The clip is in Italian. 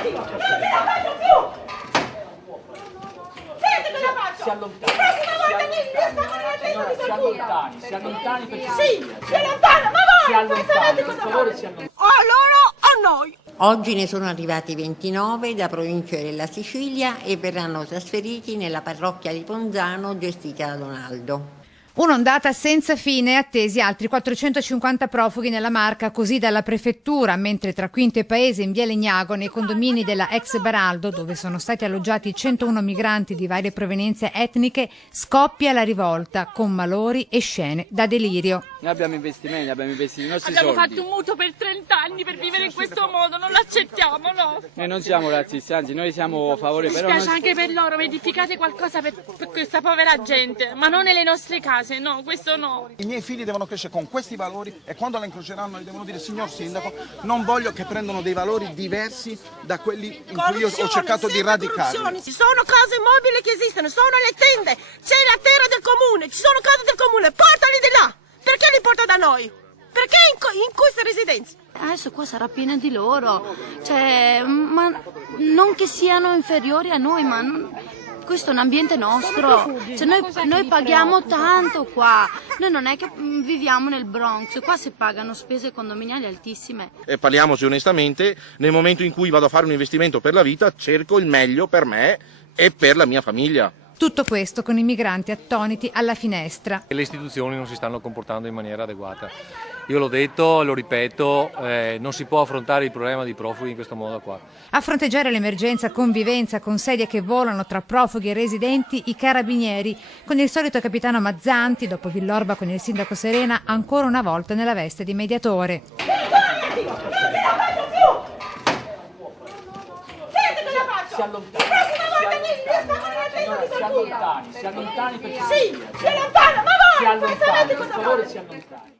allontanati! Non me la faccio più! Senti cosa faccio? Si allontani. La prossima volta mi allontani Si allontani perché Sì, si allontana, ma voi! si allontani, sapete per cosa favore fate? si allontani. O loro o noi! Oggi ne sono arrivati 29 da provincia della Sicilia e verranno trasferiti nella parrocchia di Ponzano gestita da Donaldo. Un'ondata senza fine, attesi altri 450 profughi nella Marca, così dalla prefettura, mentre tra Quinto e Paese in via Legnago, nei condomini della ex Baraldo, dove sono stati alloggiati 101 migranti di varie provenienze etniche, scoppia la rivolta con malori e scene da delirio. Noi abbiamo investimenti, abbiamo investito i nostri Abbiamo soldi. fatto un mutuo per 30 anni per vivere in questo modo, non l'accettiamo, no? Noi non siamo razzisti, anzi noi siamo a favore, Mi però spiace non- anche per loro, edificate qualcosa per questa povera gente, ma non nelle nostre case, no, questo no. I miei figli devono crescere con questi valori e quando la incroceranno gli devono dire: signor sindaco, non voglio che prendano dei valori diversi da quelli in cui io ho cercato di radicarli. Ci sono cose mobili che esistono, sono le tende, c'è la terra del comune, ci sono cose del comune, portali di là! Perché li porta da noi? Perché in queste residenze? Adesso qua sarà piena di loro, cioè, ma non che siano inferiori a noi, ma questo è un ambiente nostro, cioè, noi paghiamo tanto qua, noi non è che viviamo nel Bronx, qua si pagano spese condominiali altissime. E parliamoci onestamente, nel momento in cui vado a fare un investimento per la vita cerco il meglio per me e per la mia famiglia. Tutto questo con i migranti attoniti alla finestra. Le istituzioni non si stanno comportando in maniera adeguata. Io l'ho detto, lo ripeto, non si può affrontare il problema dei profughi in questo modo qua. A fronteggiare l'emergenza convivenza con sedie che volano tra profughi e residenti, i carabinieri, con il solito capitano Mazzanti, dopo Villorba con il sindaco Serena, ancora una volta nella veste di mediatore. Vergognati! Non me la faccio più! Senti cosa faccio? Si allontani. La prossima volta mi Si allontani perché Sì, si allontana, ma voi! si allontani, sapete per cosa favore fate? si allontani.